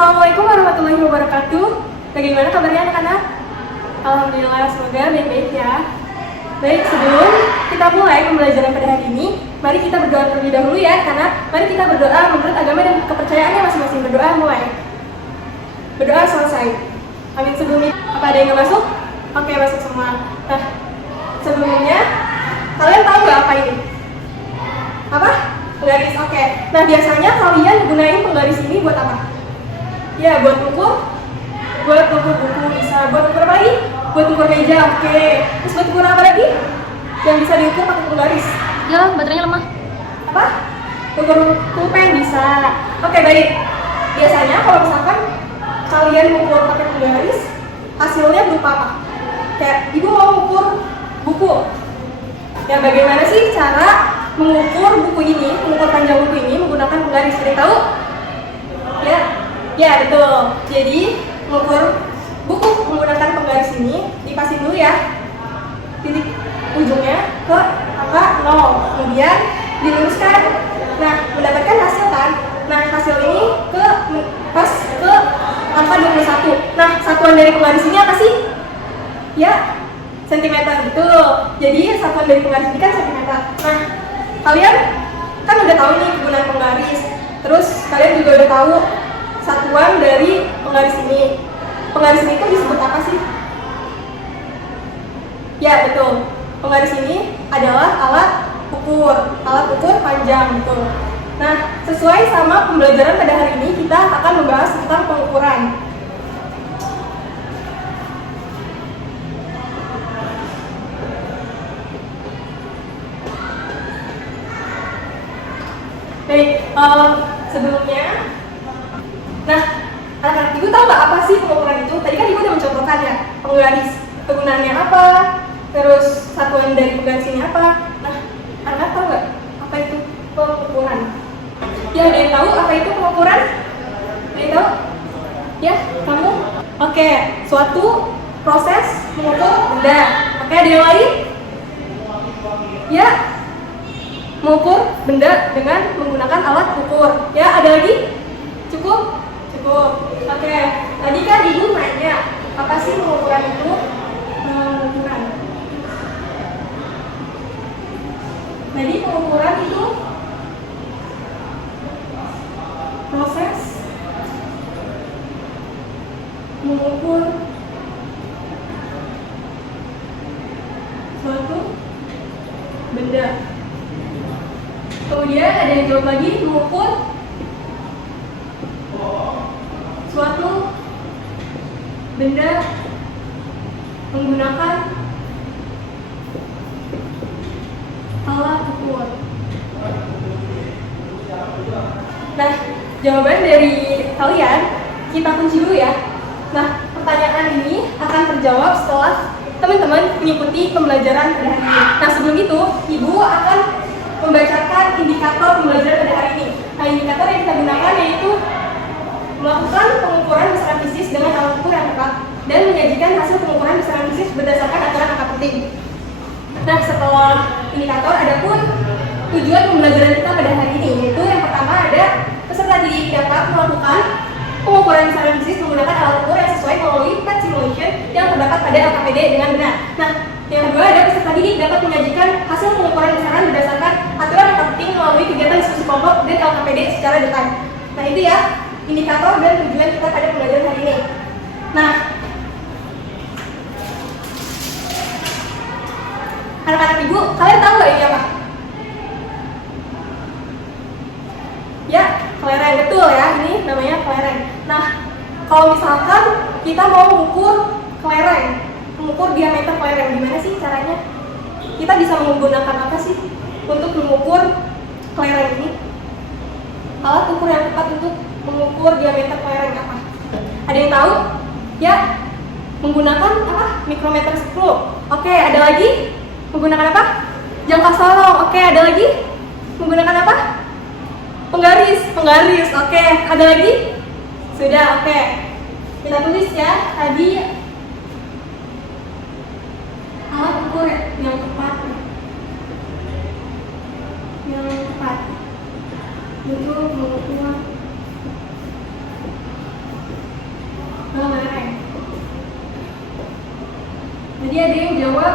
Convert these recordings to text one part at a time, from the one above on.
Assalamualaikum warahmatullahi wabarakatuh. Bagaimana kabarnya anak-anak? Alhamdulillah, semoga baik-baik ya. Baik, sebelum kita mulai pembelajaran pada hari ini, mari kita berdoa terlebih dahulu ya, karena mari kita berdoa menurut agama dan kepercayaannya masing-masing. Berdoa mulai. Berdoa selesai. Amin. Sebelumnya, apa ada yang nggak masuk? Oke, masuk semua. Nah, sebelumnya, kalian tahu nggak apa ini? Apa? Penggaris, oke. Nah, biasanya kalian gunain penggaris ini buat apa? Ya, buat ukur buku bisa. Buat ukur apa lagi? Buat ukur meja, oke. Terus buat ukur apa lagi? Yang bisa diukur pakai penggaris? Ya, baterainya lemah. Apa? Ukur pulpen bisa. Oke, baik. Biasanya kalau misalkan kalian ukur pakai penggaris, hasilnya berupa apa? Kayak ibu mau ukur buku. Ya, bagaimana sih cara mengukur buku ini, mengukur panjang buku ini menggunakan penggaris? Ada yang tahu? Ya, betul. Jadi mengukur buku menggunakan penggaris ini dipasin dulu ya, titik ujungnya ke angka 0, kemudian diluruskan. Nah, mendapatkan hasil kan? Nah, hasil ini pas ke angka 21. Nah, satuan dari penggaris ini apa sih? Ya, sentimeter, betul. Jadi satuan dari penggaris ini kan sentimeter. Nah, kalian kan udah tahu nih penggunaan penggaris. Terus kalian juga udah tahu satuan dari penggaris ini. Penggaris ini tuh disebut apa sih? Ya, betul. Penggaris ini adalah alat ukur panjang, betul. Nah, sesuai sama pembelajaran pada hari ini, kita akan membahas tentang pengukuran. Baik, sebelumnya, nah, anak-anak ibu tahu nggak apa sih pengukuran itu? Tadi kan ibu udah mencontohkan ya, penggaris, kegunaannya apa, terus satuan dari penggaris ini apa. Nah, anak-anak tahu nggak apa itu pengukuran? Ya, ada yang tahu apa itu pengukuran? Ada yang tahu? Ya, kamu? Oke, suatu proses mengukur benda. Oke, ada yang lain? Ya, mengukur benda dengan menggunakan alat ukur. Ya, ada lagi? Cukup? Oke, tadi kan ibu nanya, apa sih pengukuran itu? Pengukuran. Jadi pengukuran itu proses mengukur suatu benda. Kemudian ada yang jawab lagi, mengukur suatu benda menggunakan alat ukur. Nah, jawaban dari kalian kita kunci dulu ya. Nah, pertanyaan ini akan terjawab setelah teman-teman mengikuti pembelajaran pada hari ini. Nah, sebelum itu, ibu akan membacakan indikator pembelajaran pada hari ini. Nah, indikator yang kita gunakan yaitu melakukan pengukuran besaran fisis dengan alat ukur yang tepat dan menyajikan hasil pengukuran besaran fisis berdasarkan aturan angka penting. Nah, setelah indikator, ada pun tujuan pembelajaran kita pada hari ini, yaitu yang pertama ada peserta didik dapat melakukan pengukuran besaran fisis menggunakan alat ukur yang sesuai melalui PET simulation yang terdapat pada LKPD dengan benar. Nah, yang kedua ada peserta didik dapat menyajikan hasil pengukuran besaran berdasarkan aturan angka penting melalui kegiatan diskusi kelompok dan LKPD secara detail. Nah, itu ya indikator dan tujuan kita pada pembelajaran hari ini. Nah, anak-anak ibu, kalian tahu nggak ini apa? Ya, kelereng, betul ya, ini namanya kelereng. Nah, kalau misalkan kita mau mengukur kelereng, mengukur diameter kelereng, gimana sih caranya? Kita bisa menggunakan apa sih untuk mengukur kelereng ini? Alat ukur yang tepat untuk mengukur diameter kelereng apa? Ada yang tahu? Ya, menggunakan apa? Mikrometer screw. Oke, ada lagi? Menggunakan apa? Jangka solong. Oke, ada lagi? Menggunakan apa? Penggaris. Oke, ada lagi? Sudah, oke. Kita tulis ya, tadi alat ukur yang tepat. Untuk mengukur Jadi ada yang jawab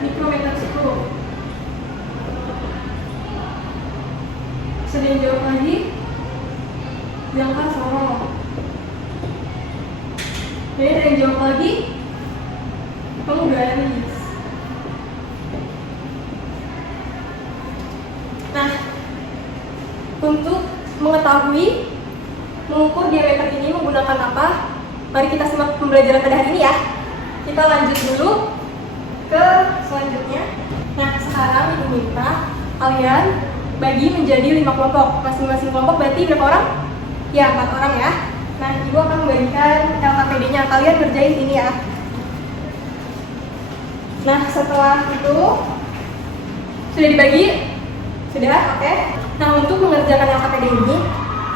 mikrometer skop. Ada yang jawab lagi jangka sorong. Jadi ada yang jawab lagi penggaris. Nah, untuk mengetahui mengukur diameter ini menggunakan apa, mari kita simak pembelajaran pada hari ini ya. Kita lanjut dulu ke selanjutnya. Nah, sekarang Ibu minta kalian bagi menjadi 5 kelompok. Masing-masing kelompok berarti berapa orang? Ya, 4 orang ya. Nah, Ibu akan membagikan LKPD-nya. Kalian kerjain ini ya. Nah, setelah itu sudah dibagi? Sudah? Oke. Nah, untuk mengerjakan LKPD ini,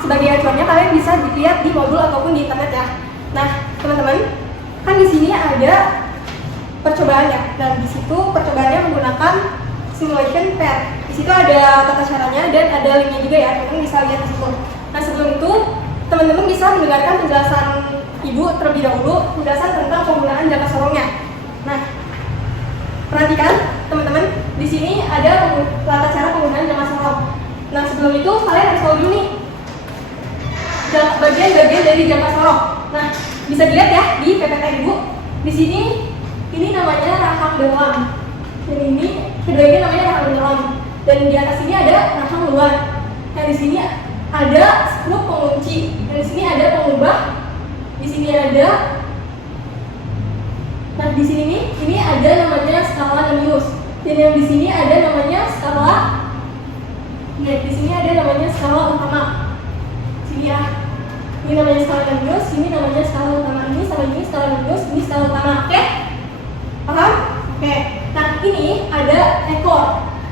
sebagai acuannya kalian bisa dilihat di modul ataupun di internet ya. Nah, teman-teman, kan di sini ada percobaan ya. Dan di situ percobaannya menggunakan simulation pair. Di situ ada tata caranya dan ada linknya juga ya. Teman-teman bisa lihat di situ. Nah, sebelum itu teman-teman bisa mendengarkan penjelasan Ibu terlebih dahulu, penjelasan tentang penggunaan jangka sorongnya. Nah, perhatikan teman-teman, di sini ada tata cara penggunaan jangka sorong. Nah, sebelum itu kalian harus tahu dulu nih bagian-bagian dari jangka sorong. Nah, bisa dilihat ya di PPT Ibu. Di sini ini namanya rahang dalam. Dan ini keduanya namanya rahang dalam. Dan di atas ini ada rahang luar. Nah, di sini ada skrup pengunci. Dan di sini ada pengubah. Di sini ada. Nah, di sini nih, ini ada namanya skala Nemius. Dan yang di sini ada namanya skala. Nah, di sini ada namanya skala utama. Sini ya. Ini namanya skala Nemius, ini namanya skala utama. Ini sama ini skala Nemius, ini skala utama. Oke? Paham? Oke. Nah, ini ada ekor.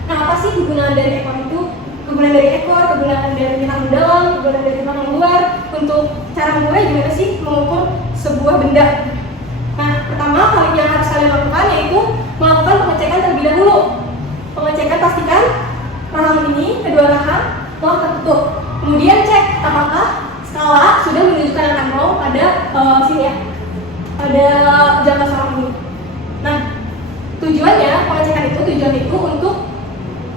Nah, apa sih kegunaan dari ekor itu? Kegunaan dari ekor, kegunaan dari rahang dalam, kegunaan dari rahang luar. Untuk cara mengukur gimana sih mengukur sebuah benda? Nah, pertama kali yang harus kalian lakukan yaitu melakukan pengecekan terlebih dahulu. Pengecekan pastikan rahang ini, kedua rahang telah tertutup. Kemudian cek apakah skala sudah menunjukkan angka 0 pada sini ya, pada jangka sorong ini. Nah, pengecekan itu untuk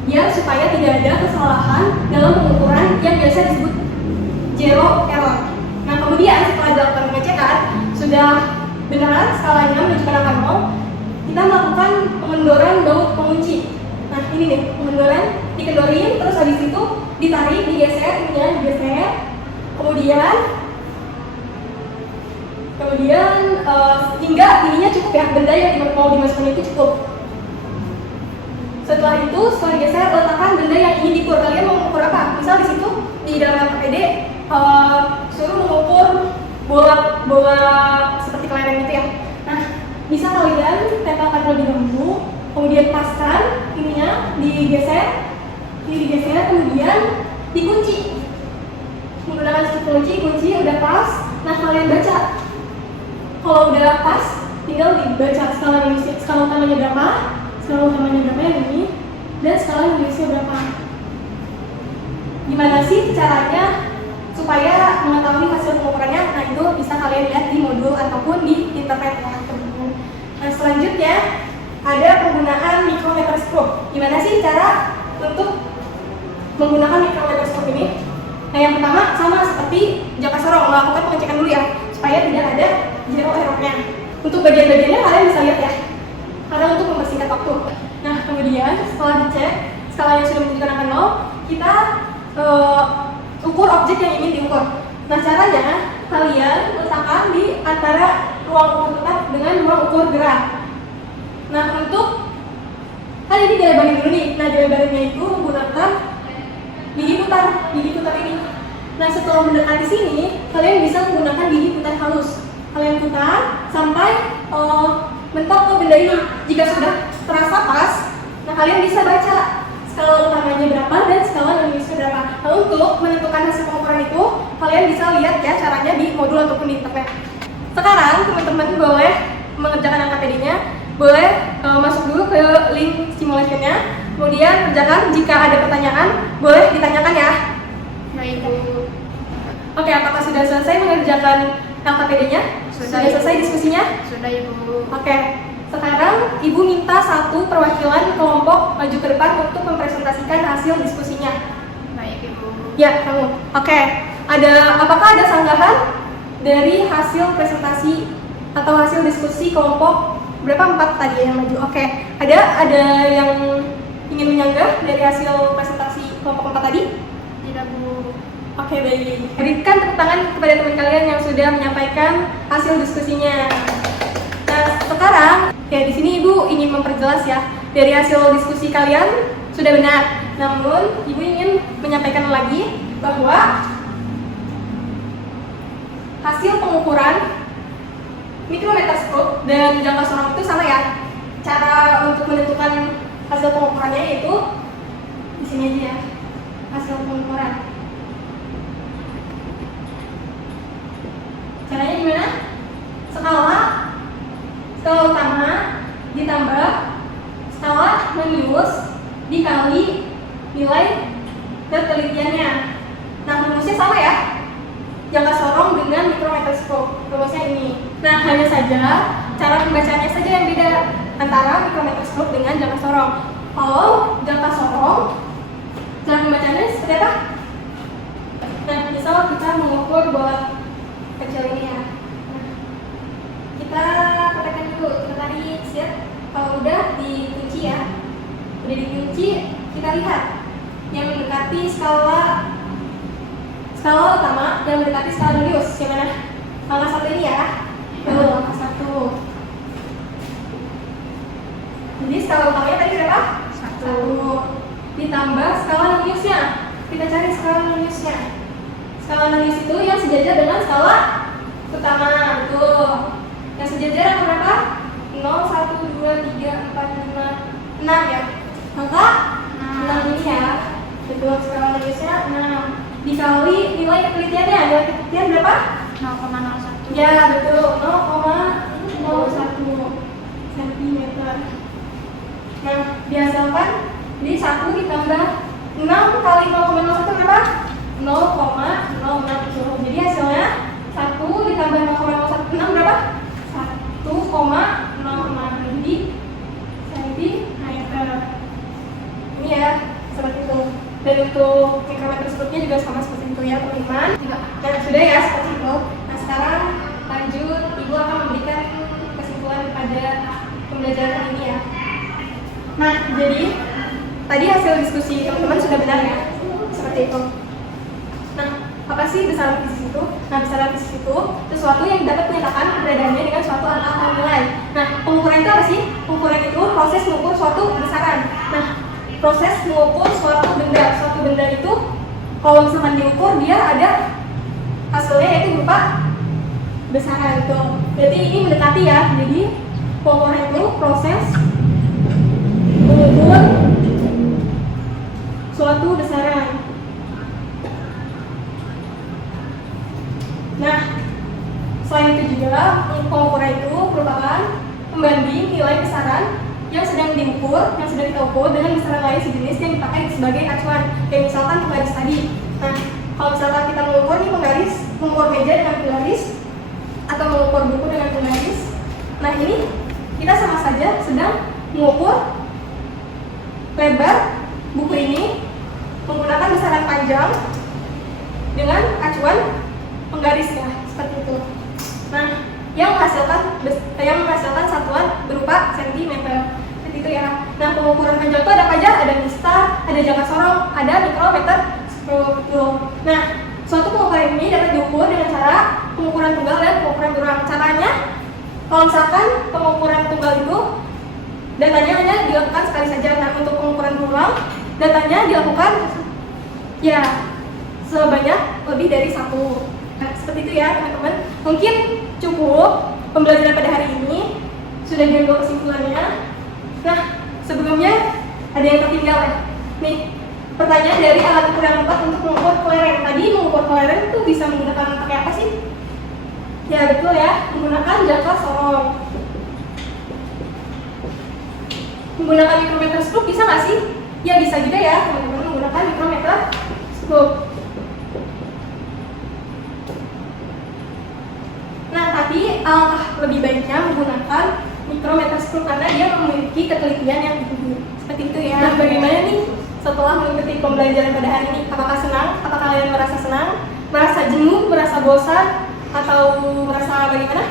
biar supaya tidak ada kesalahan dalam pengukuran yang biasa disebut zero error. Nah, kemudian setelah dilakukan pengecekan sudah benar skalanya menunjukkan angka 0, kita melakukan pengendoran baut pengunci. Nah, ini nih pengendoran, dikendorin terus habis itu ditarik, digeser, ininya digeser. Kemudian hingga ininya cukup ya, benda yang mau dimasukkan itu cukup. Setelah digeser, letakkan benda yang ingin diukur. Kalian mau mengukur apa? Misal di situ di dalam LKPD suruh mengukur bola seperti kelereng gitu ya. Nah, bisa kalian tempelkan terlebih dahulu, kemudian paskan ininya, digeser, kemudian dikunci menggunakan kunci udah pas. Nah, kalian baca. Kalau udah pas, tinggal dibaca skala utamanya berapa, yang ini, dan skala Nemiusnya berapa. Gimana sih caranya supaya mengetahui hasil pengukurannya? Nah, itu bisa kalian lihat di modul ataupun di internet ya, teman-teman. Nah, selanjutnya ada penggunaan mikrometerskop. Gimana sih cara untuk menggunakan mikrometerskop ini? Nah, yang pertama sama seperti jangka sorong, melakukan pengecekan dulu ya, supaya tidak ada zero error-nya. Untuk bagian-bagiannya kalian bisa lihat ya, karena untuk mempersingkat waktu. Nah, kemudian setelah dicek skala yang sudah menunjukkan angka 0, kita ukur objek yang ingin diukur. Nah, caranya kalian letakkan di antara ruang ukur tetap dengan ruang ukur gerak. Nah, untuk kan ini dilebarin dulu nih. Nah, dilebarinnya itu menggunakan gigi putar ini. Nah, setelah mendekati sini, kalian bisa menggunakan gigi putar halus. Kalian putar sampai mentok ke benda ini. Jika sudah terasa pas, nah kalian bisa baca skala utamanya berapa dan skala Nemiusnya berapa. Nah, untuk menentukan hasil pengukuran itu, kalian bisa lihat ya caranya di modul ataupun di internet. Sekarang teman-teman boleh mengerjakan LKPD-nya, boleh masuk dulu ke link simulation-nya, kemudian kerjakan. Jika ada pertanyaan, boleh ditanyakan ya. Baik. Oke, apakah sudah selesai mengerjakan LKPD-nya? Sudah selesai diskusinya? Sudah, Ibu. Oke. Sekarang Ibu minta satu perwakilan kelompok maju ke depan untuk mempresentasikan hasil diskusinya. Baik, Ibu. Ya, kamu. Oke. Apakah ada sanggahan dari hasil presentasi atau hasil diskusi kelompok berapa 4 tadi yang maju? Oke. Ada yang ingin menyanggah dari hasil presentasi kelompok 4 tadi? Tidak, Bu. Oke, baik. Berikan tepuk tangan kepada teman kalian yang sudah menyampaikan hasil diskusinya. Nah, sekarang ya di sini Ibu ingin memperjelas ya, dari hasil diskusi kalian sudah benar. Namun Ibu ingin menyampaikan lagi bahwa hasil pengukuran mikrometer scope dan jangka sorong itu sama ya. Cara untuk menentukan hasil pengukurannya yaitu di sini aja ya. Hasil pengukuran. Caranya gimana? Skala utama ditambah skala menius dikali nilai ketelitiannya. Nah, rumusnya sama ya, jangka sorong dengan mikrometer scope. Rumusnya ini. Nah, hanya saja cara pembacanya saja yang beda antara mikrometer scope dengan jangka sorong. Kalau jangka sorong, cara pembacanya seperti apa? Nah, misal kita mengukur bola kecil ini ya. Kita kotakkan dulu, kita tarik set. Kalau udah dikunci ya, udah dikunci, kita lihat yang mendekati skala utama, yang mendekati skala radius. Yang mana? Angka 1 ini ya. Angka 1. Jadi skala utamanya tadi berapa? 1. Ditambah skala radiusnya. Kita cari skala radiusnya. Skala radius itu yang sejajar dengan skala utama, betul. Yang sejajar angka berapa? 0, 1, 2, 3, 4, 5, 6 ya. Angka 6 ini ya. Betul, skala radiusnya 6. Dikali nilai ketelitiannya. Nilai ketelitian berapa? 0,01. Ya, betul. 0,01 cm. Nah, dihasilkan jadi 1 ditambah 6 kali 0,01 berapa? 0,06. Jadi hasilnya 1 ditambah 0,016 berapa? 1,06. Jadi cm. Ini ya, seperti itu. Dan untuk mikrometer scope-nya juga sama seperti itu ya, teman-teman. Nah, sudah ya seperti itu. Nah, sekarang lanjut, Ibu akan memberikan kesimpulan pada pembelajaran ini ya. Nah, jadi tadi hasil diskusi teman-teman sudah benar ya, seperti itu. Nah, apa sih besaran fisis itu? Nah, besaran fisis itu sesuatu yang dapat menyatakan keberadaannya dengan suatu angka atau nilai. Nah, pengukuran itu apa sih? Pengukuran itu proses mengukur suatu besaran. Nah, proses mengukur suatu benda itu kalau misalkan diukur dia ada hasilnya yaitu berupa besaran itu. Jadi ini mendekati ya. Jadi pengukuran itu proses mengukur suatu besaran. Nah, selain itu juga pengukuran itu merupakan pembanding nilai besaran yang sedang diukur, yang sedang kita ukur dengan besaran lain sejenis yang dipakai sebagai acuan. Kayak misalkan penggaris tadi. Nah, kalau misalkan kita mengukur nih penggaris, mengukur meja dengan penggaris atau mengukur buku dengan penggaris. Nah, ini kita sama saja sedang mengukur lebar buku ini menggunakan besaran panjang dengan acuan penggaris ya, seperti itu. Nah, yang menghasilkan satuan berupa sentimeter. Seperti itu ya. Nah, pengukuran panjang itu ada apa aja? Ada mistar, ada jangka sorong, ada mikrometer scope. Nah, suatu pengukuran ini dapat diukur dengan cara pengukuran tunggal dan pengukuran berulang. Caranya, kalau misalkan pengukuran tunggal itu datanya hanya dilakukan sekali saja. Nah, untuk pengukuran berulang, datanya dilakukan ya sebanyak lebih dari 1. Nah, seperti itu ya teman-teman. Mungkin cukup pembelajaran pada hari ini. Sudah diambil kesimpulannya. Nah, sebelumnya ada yang tertinggal ya. Nih, pertanyaan dari alat ukur yang tepat untuk mengukur kelereng. Tadi mengukur kelereng itu bisa menggunakan pakai apa sih? Ya betul ya, menggunakan jangka sorong. Menggunakan mikrometer scope bisa nggak sih? Ya bisa juga ya teman-teman, menggunakan mikrometer scope. Nah, tapi alangkah lebih baiknya menggunakan mikrometascope karena dia memiliki ketelitian yang tinggi. Seperti itu ya. Nah, bagaimana nih setelah mengikuti pembelajaran pada hari ini? Apakah senang? Apakah kalian merasa senang? Merasa jenuh? Merasa bosan? Atau merasa bagaimana?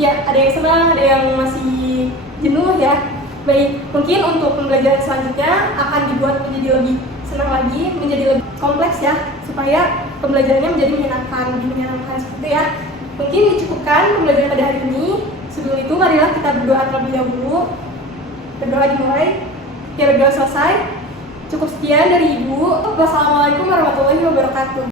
Ya, ada yang senang, ada yang masih jenuh ya. Baik, mungkin untuk pembelajaran selanjutnya akan dibuat menjadi lebih senang lagi, menjadi lebih kompleks ya, supaya pembelajarannya menjadi menyenangkan, lebih menyenangkan seperti itu ya. Mungkin dicukupkan pembelajaran pada hari ini. Sebelum itu, marilah kita berdoa terlebih dahulu. Berdoa dimulai. Ya, berdoa selesai. Cukup sekian dari Ibu. Wassalamualaikum warahmatullahi wabarakatuh.